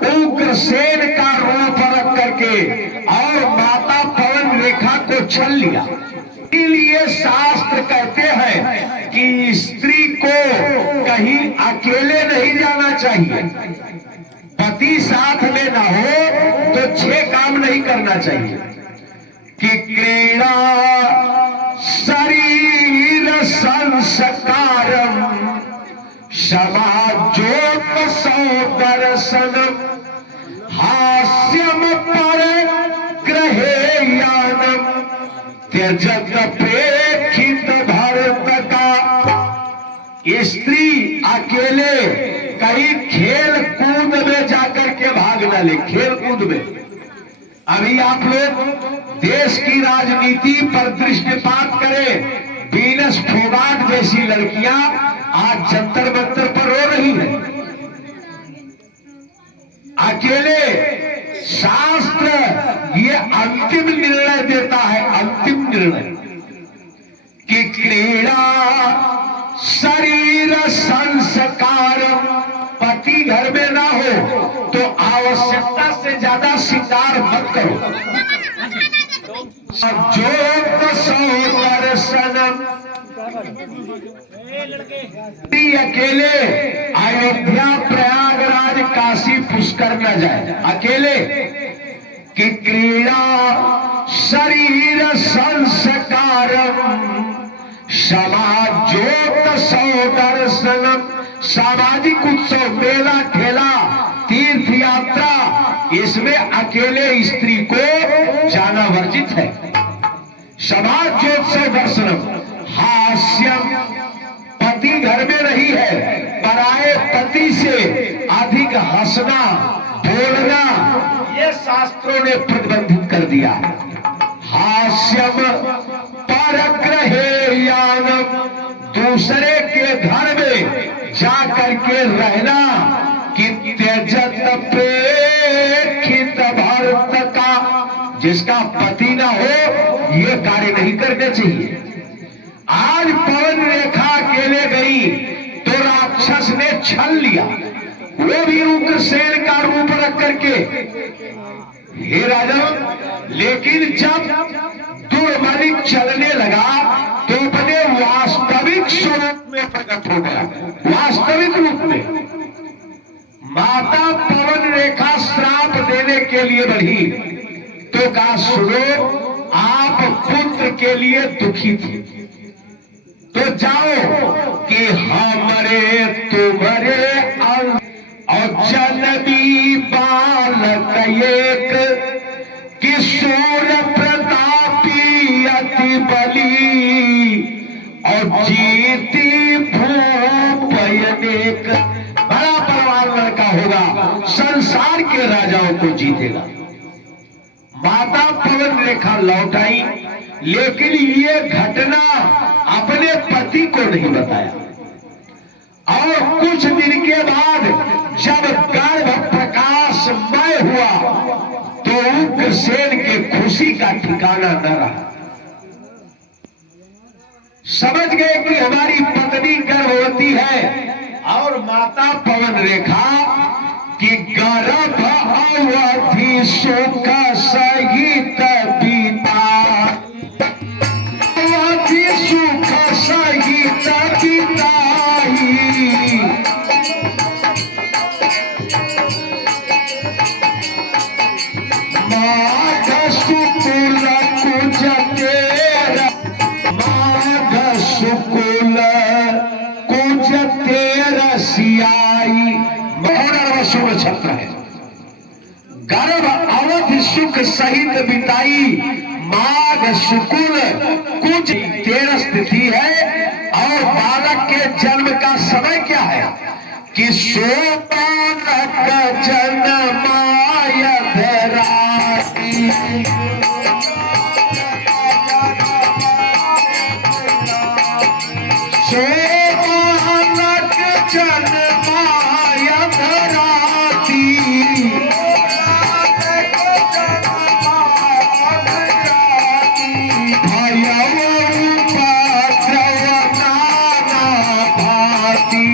तो उग्रसेन का रूप रख करके और माता पवन रेखा को छल लिया। इसलिए शास्त्र कहते हैं कि स्त्री को कहीं अकेले नहीं जाना चाहिए, पति साथ में ना हो तो 6 काम नहीं करना चाहिए कि क्रीड़ा शरीर संस्कारम समाजोत्सव दर्शनम हास्यम पर ग्रहेयानम त्यजत प्रेक्षित भरत का। स्त्री अकेले कहीं खेल कूद में जाकर के भाग न ले। खेल कूद में अभी आप लोग देश की राजनीति पर दृष्टिपात करें, वीनस फोगाट जैसी लड़कियां आज जंतर मंतर पर रो रही है। अकेले शास्त्र ये अंतिम निर्णय देता है, अंतिम निर्णय कि क्रीड़ा शरीर संस्कार। पति घर में ना हो तो आवश्यकता से ज्यादा श्रृंगार मत करो। जो दर्शनम अकेले अयोध्या प्रयागराज काशी पुष्कर न जाए अकेले कि क्रीड़ा शरीर संस्कार समाजोत्सव दर्शनम। सामाजिक उत्सव, मेला ठेला, तीर्थ यात्रा, इसमें अकेले स्त्री को जाना वर्जित है। समाजोत्सव दर्शनम हास्यम। पति घर में नहीं है, पराए पति से अधिक हंसना बोलना ये शास्त्रों ने प्रतिबंधित कर दिया। हास्यम परग्रहेयानम। दूसरे के घर में जा करके रहना कि त्यजत प्रेक्षित भरत का। जिसका पति ना हो ये कार्य नहीं करने चाहिए। आज पवन रेखा अकेले गई तो राक्षस ने छल लिया, वो भी उग्रसेन का रूप रख करके। हे राजा, लेकिन जब दुर्मलिक चलने लगा तो अपने वास्तविक स्वरूप में प्रकट हो गया। वास्तविक रूप में माता पवन रेखा श्राप देने के लिए बढ़ी तो कहा सुनो, आप पुत्र के लिए दुखी थे तो जाओ कि हमारे तुम्हारे और जननी बालक एक किशोर प्रतापी अति बली और जीती भूपयनेक। बड़ा बलवान लड़का होगा, संसार के राजाओं को जीतेगा। माता पवन रेखा लौट आई, लेकिन ये घटना अपने पति को नहीं बताया। और कुछ दिन के बाद जब गर्भ प्रकाशमय हुआ तो उग्रसेन के खुशी का ठिकाना न रहा। समझ गए कि हमारी पत्नी गर्भवती है और माता पवन रेखा कि गर्भ अवधि सुख सहित बीता, अवधि सुख सहित बीताई। माघ शुक्ल कुजते, माघ शुक्ल कुजते रसियाई। छत्र है। गर्भ अवधि सुख सहित बिताई, माघ शुक्ल कुछ 13 तिथि है और बालक के जन्म का समय क्या है कि शोभानक जन्माय धराती। शोभानक जन्माय धराती, भयऊ उपद्रव नाना भांति।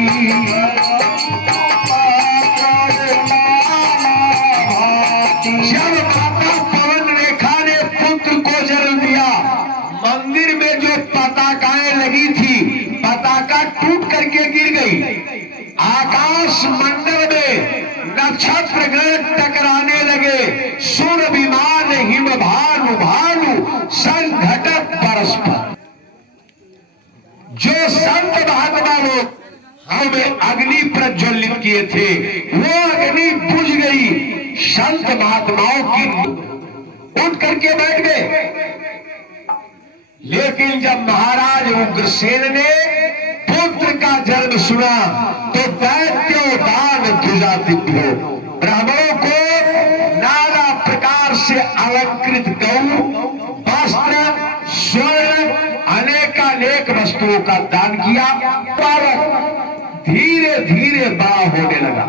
गई। आकाश मंडल में नक्षत्र गण टकराने लगे। सुर विमान हिम भानु भानु संघटत परस्पर। जो संत महात्मा लोग हमें अग्नि प्रज्वलित किए थे, वो अग्नि बुझ गई। संत महात्माओं की उठ करके बैठ गए। लेकिन जब महाराज उग्रसेन ने पुत्र का जन्म सुना तो दैत्यो दान ध्वजा दिव्यो, ब्राह्मणों को नाना प्रकार से अलंकृत गौ, वस्त्र, स्वर्ण, अनेकानेक वस्तुओं का दान किया। बालक धीरे धीरे बड़ा होने लगा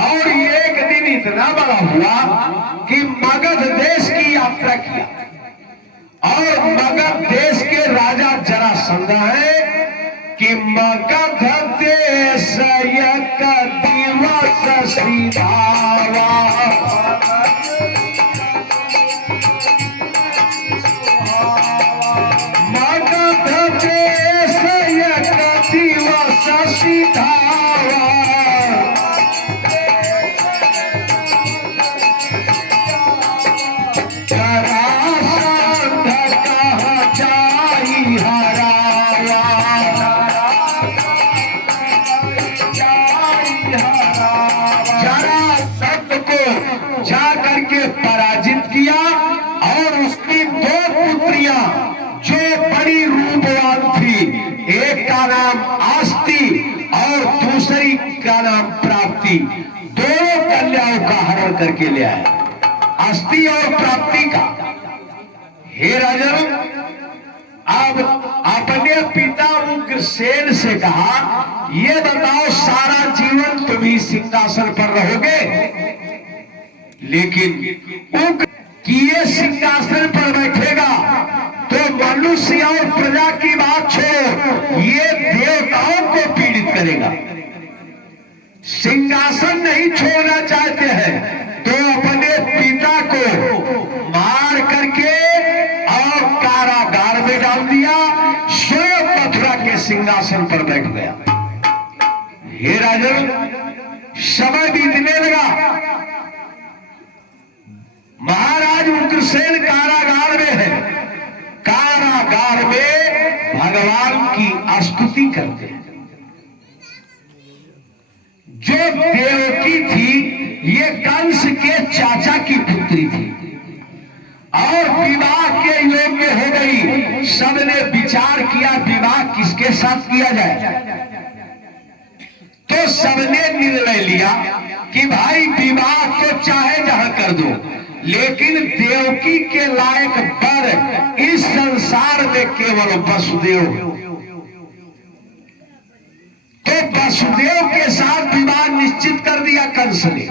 और एक दिन इतना बड़ा हुआ कि मगध देश की यात्रा किया। और मगध देश के राजा जरासंध है कि मगध देश एक दिवस सीधावा, मगध देश एक दिवस सीधावा, पराजित किया। और उसकी दो पुत्रियां जो बड़ी रूपवान थी, एक का नाम आस्ती और दूसरी का नाम प्राप्ति, दोनों कन्याओं का हरण करके ले आया। आस्ती और प्राप्ति का, हे राजन, अब अपने पिता उग्रसेन से कहा, ये बताओ सारा जीवन तुम ही सिंहासन पर रहोगे? लेकिन उग्र किए सिंहासन पर बैठेगा तो मनुष्य और प्रजा की बात छोड़ो, ये देवताओं को पीड़ित करेगा। सिंहासन नहीं छोड़ना चाहते हैं तो अपने पिता को मार करके और कारागार में डाल दिया, स्वयं मथुरा के सिंहासन पर बैठ गया। हे राजन, समय बीतने लगा। महाराज उग्रसेन कारागार में है। कारागार में भगवान की स्तुति करते हैं। जो देवकी थी, ये कंस के चाचा की पुत्री थी और विवाह के योग्य हो गई। सबने विचार किया विवाह किसके साथ किया जाए, तो सबने निर्णय लिया कि भाई विवाह तो चाहे जहां कर दो, लेकिन देवकी के लायक वर इस संसार में केवल वसुदेव। तो वसुदेव के साथ विवाह निश्चित कर दिया कंस ने।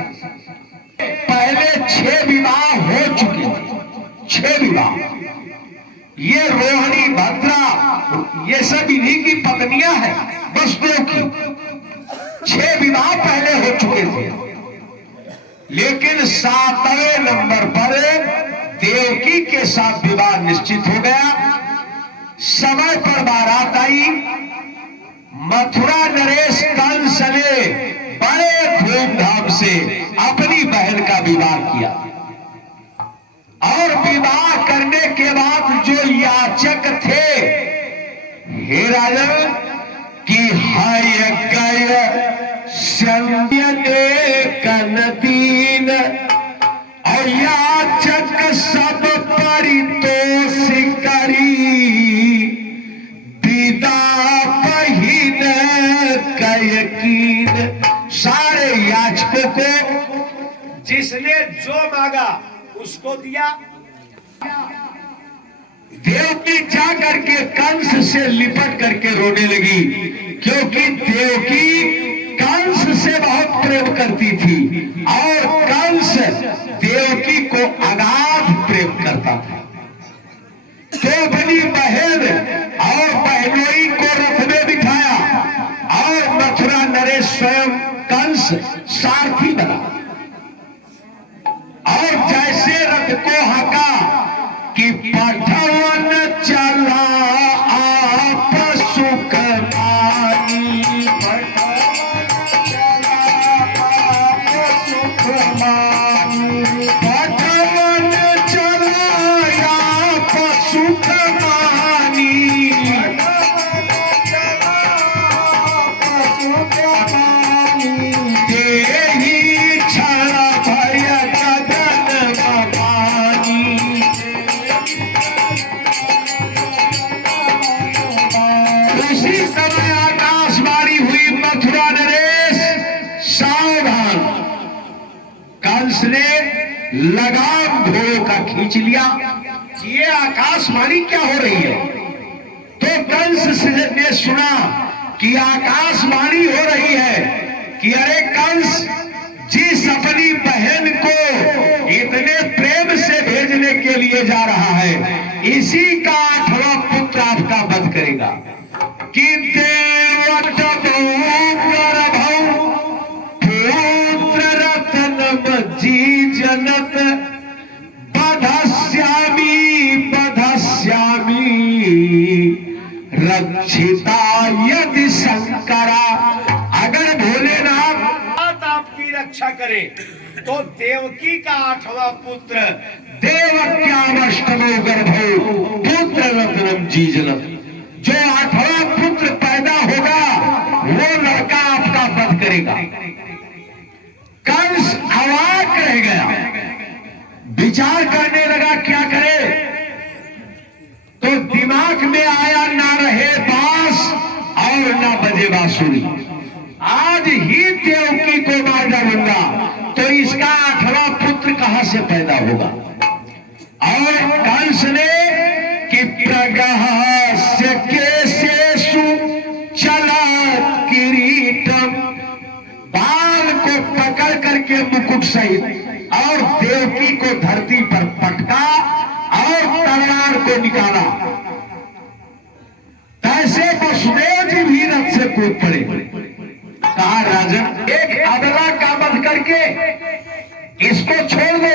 पहले 6 विवाह हो चुके थे, 6 विवाह। ये रोहिणी, भद्रा, ये सब इन्हीं की पत्नियां हैं वसुदेव की। 6 विवाह पहले हो चुके थे, लेकिन 7वें नंबर पर देवकी के साथ विवाह निश्चित हो गया। समय पर बारात आई। मथुरा नरेश कंस ने बड़े धूमधाम से अपनी बहन का विवाह किया और विवाह करने के बाद जो याचक थे, हे राजन, कि हाय गय कनदीन और याचक सब परितोष करी, विदा बहिन का यकीन। सारे याचकों को जिसने जो मांगा उसको दिया। देवकी जा करके कंस से लिपट करके रोने लगी, क्योंकि देवकी कंस से बहुत प्रेम करती थी और कंस देवकी को अगाध प्रेम करता था। तो बड़ी बहन और बहनोई को रथ में बिठाया और मथुरा नरेश स्वयं कंस सारथी बना। और जैसे रथ को हका कि पठवन चला आप सुख मानी, लगाम घोड़ों का खींच लिया। ये आकाशवाणी क्या हो रही है? तो कंस ने सुना कि आकाशवाणी हो रही है कि अरे कंस, जिस अपनी बहन को इतने प्रेम से भेजने के लिए जा रहा है, इसी का 8वां पुत्र आपका वध करेगा। कि जनत बधस्यामी बधस्यामी रक्षिता यदि शंकरा। अगर भोलेनाथ आपकी रक्षा करे तो देवकी का 8वां पुत्र देवक्यामष्टमो गर्भो पुत्र रत्नम जीजनम, जो 8वां पुत्र पैदा होगा वो लड़का आपका वध करेगा। कंस अवाक रह गया, विचार करने लगा क्या करे। तो दिमाग में आया, ना रहे बांस और ना बजे बांसुरी, आज ही देवकी को मार डालूंगा तो इसका 8वां पुत्र कहां से पैदा होगा। और कंस ने कि प्रगहस्य केशेषु चला किरीटम, बाल को पकड़ करके मुकुट सहित और देवकी को धरती पर पटका और तलवार को निकाला। तैसे वसुदेव जी भी रथ से कूद पड़े। कहा राजन, एक अबला का वध करके इसको छोड़ दो।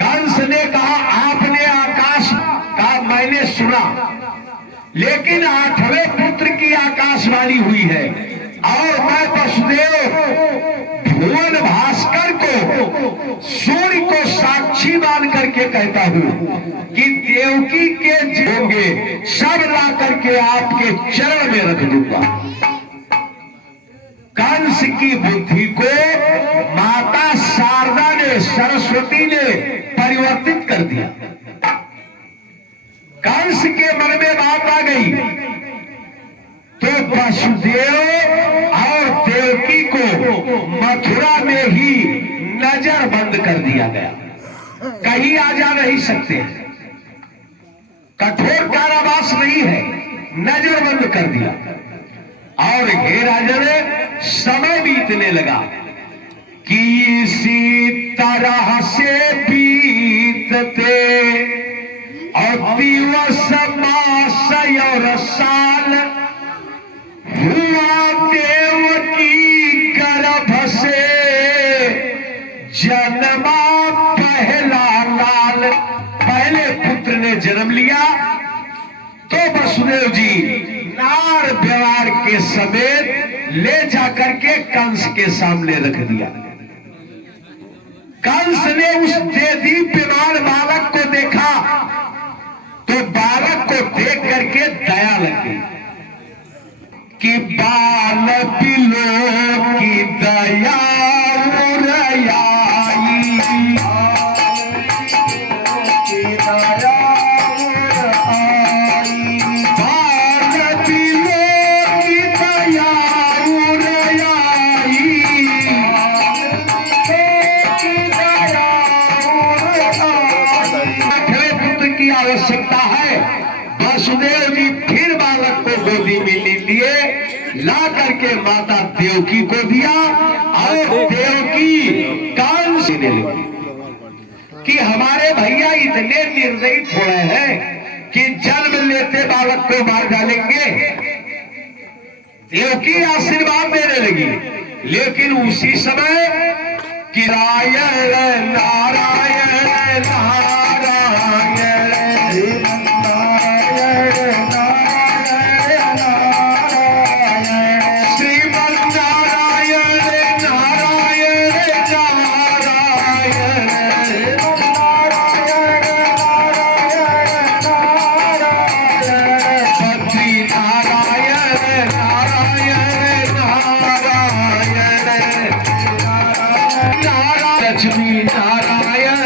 कंस ने कहा आपने आकाश का मैंने सुना, लेकिन 8वें पुत्र की आकाशवाणी हुई है और मैं वसुदेव भुवन भास्कर को, सूर्य को साक्षी मान करके कहता हूं कि देवकी के होंगे सब ला करके आपके चरण में रख दूंगा। कंस की बुद्धि को माता शारदा ने, सरस्वती ने परिवर्तित कर दिया। कंस के मन में बात आ गई तो वसुदेव और देवकी को मथुरा में ही नजर बंद कर दिया गया, कहीं आ जा नहीं सकते, कठोर कारावास नहीं है, नजर बंद कर दिया। और हे राजन, समय बीतने लगा कि इसी तरह से बीतते और दिवस मास और साल, हुआ देवकी गर्भ से जन्मा पहला लाल। पहले पुत्र ने जन्म लिया तो वसुदेव जी नार व्यवहार के समेत ले जाकर के कंस के सामने रख दिया। कंस ने उस देदीप्यमान बालक को देखा तो बालक को देख करके दया लग गई कि बाल बिलो की दया आवश्यकता है। वसुदेव जी फिर बालक को गोदी में ले लिए, ला करके माता देवकी को दिया और देवकी कान से ले ली कि हमारे भैया इतने निर्दयी थोड़े हैं कि जन्म लेते बालक को मार डालेंगे। देवकी आशीर्वाद देने लगी, लेकिन उसी समय कि नारायण नारायण नारायण नारायण लक्ष्मी नारायण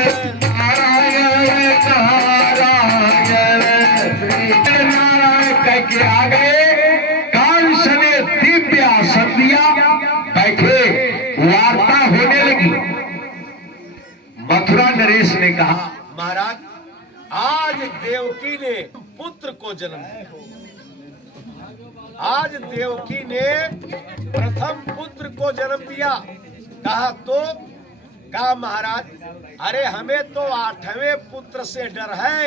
नारायण नारायण नारायण कह के आ गए। कंस ने दिव्य आसन दिया, बैठे, वार्ता होने लगी। मथुरा नरेश ने कहा, महाराज आज देवकी ने पुत्र को जन्म दिया। आज देवकी ने प्रथम पुत्र को जन्म दिया। कहा महाराज, अरे हमें तो 8वें पुत्र से डर है।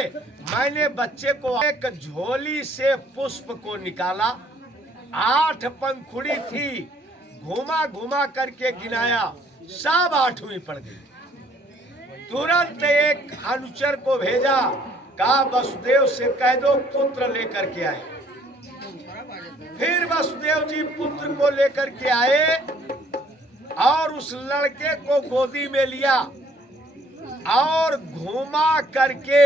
मैंने बच्चे को एक झोली से पुष्प को निकाला, 8 पंखुड़ी थी, घुमा घुमा करके गिनाया, सब 8वीं पड़ गई। तुरंत एक अनुचर को भेजा, कहा वसुदेव से कह दो पुत्र लेकर के आए। फिर वसुदेव जी पुत्र को लेकर के आए और उस लड़के को गोदी में लिया और घुमा करके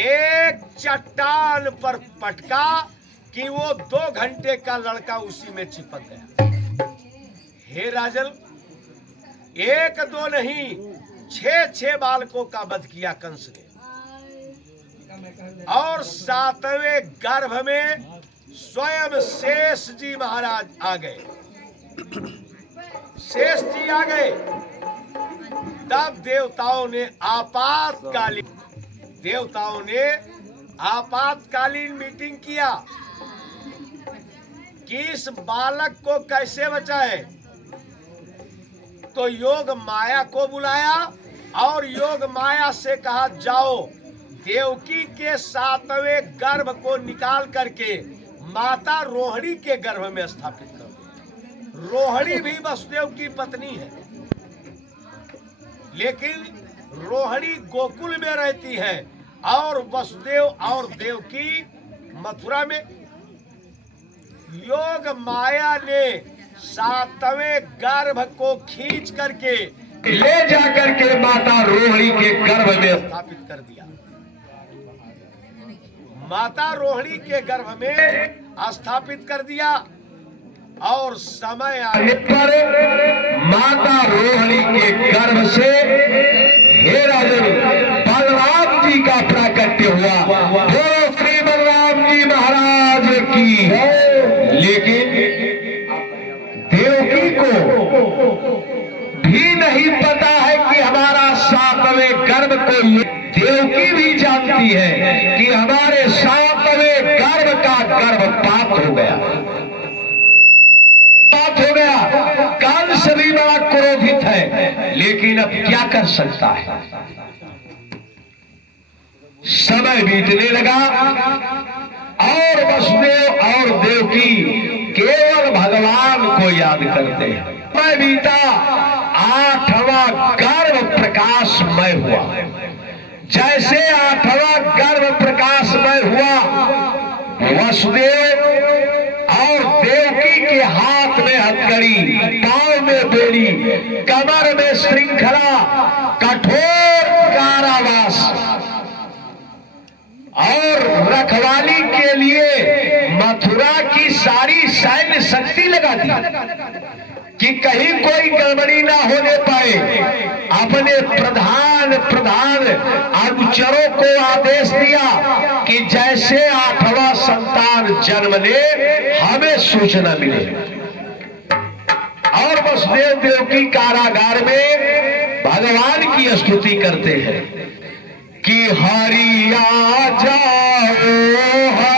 एक चट्टान पर पटका कि वो 2 घंटे का लड़का उसी में चिपक गया। हे राजन, 1-2 नहीं 6 बालकों का वध किया कंस ने। और 7वें गर्भ में स्वयं शेष जी महाराज आ गए। शेष जी आ गए, तब देवताओं ने आपातकालीन मीटिंग किया कि इस बालक को कैसे बचाए। तो योग माया को बुलाया और योग माया से कहा, जाओ देवकी के 7वें गर्भ को निकाल करके माता रोहिणी के गर्भ में स्थापित करो। रोहिणी भी वसुदेव की पत्नी है, लेकिन रोहिणी गोकुल में रहती है और वसुदेव और देवकी मथुरा में। योग माया ने 7वें गर्भ को खींच करके ले जाकर के माता रोहिणी के गर्भ में स्थापित कर दिया। माता रोहिणी के गर्भ में स्थापित कर दिया और समय आने पर माता रोहिणी के गर्भ से हे राजन बलराम जी का प्राकट्य हुआ। वो श्री बलराम जी महाराज की। लेकिन देवकी को भी नहीं पता है कि हमारा 7वें गर्भ को, देवकी भी जानती है कि हमारे 7वें गर्भ का गर्भपात हो गया। कंस भी बड़ा क्रोधित है, लेकिन अब क्या कर सकता है। समय बीतने लगा और वसुदेव और देवकी केवल भगवान को याद करते हैं। समय बीता, 8वां गर्भ प्रकाशमय हुआ। जैसे 8वां गर्भ प्रकाशमय हुआ, वसुदेव और देवकी के हाथ में हथकड़ी, पांव में बेड़ी, कमर में श्रृंखला, कठोर कारावास और रखवाली के लिए मथुरा की सारी सैन्य शक्ति लगा दी कि कहीं कोई गड़बड़ी ना होने पाए। अपने प्रधान अनुचरों को आदेश दिया कि जैसे 8वां संतान जन्म ले हमें सूचना मिले। और वसुदेव देवकी कारागार में भगवान की स्तुति करते हैं कि हरि आ जाओ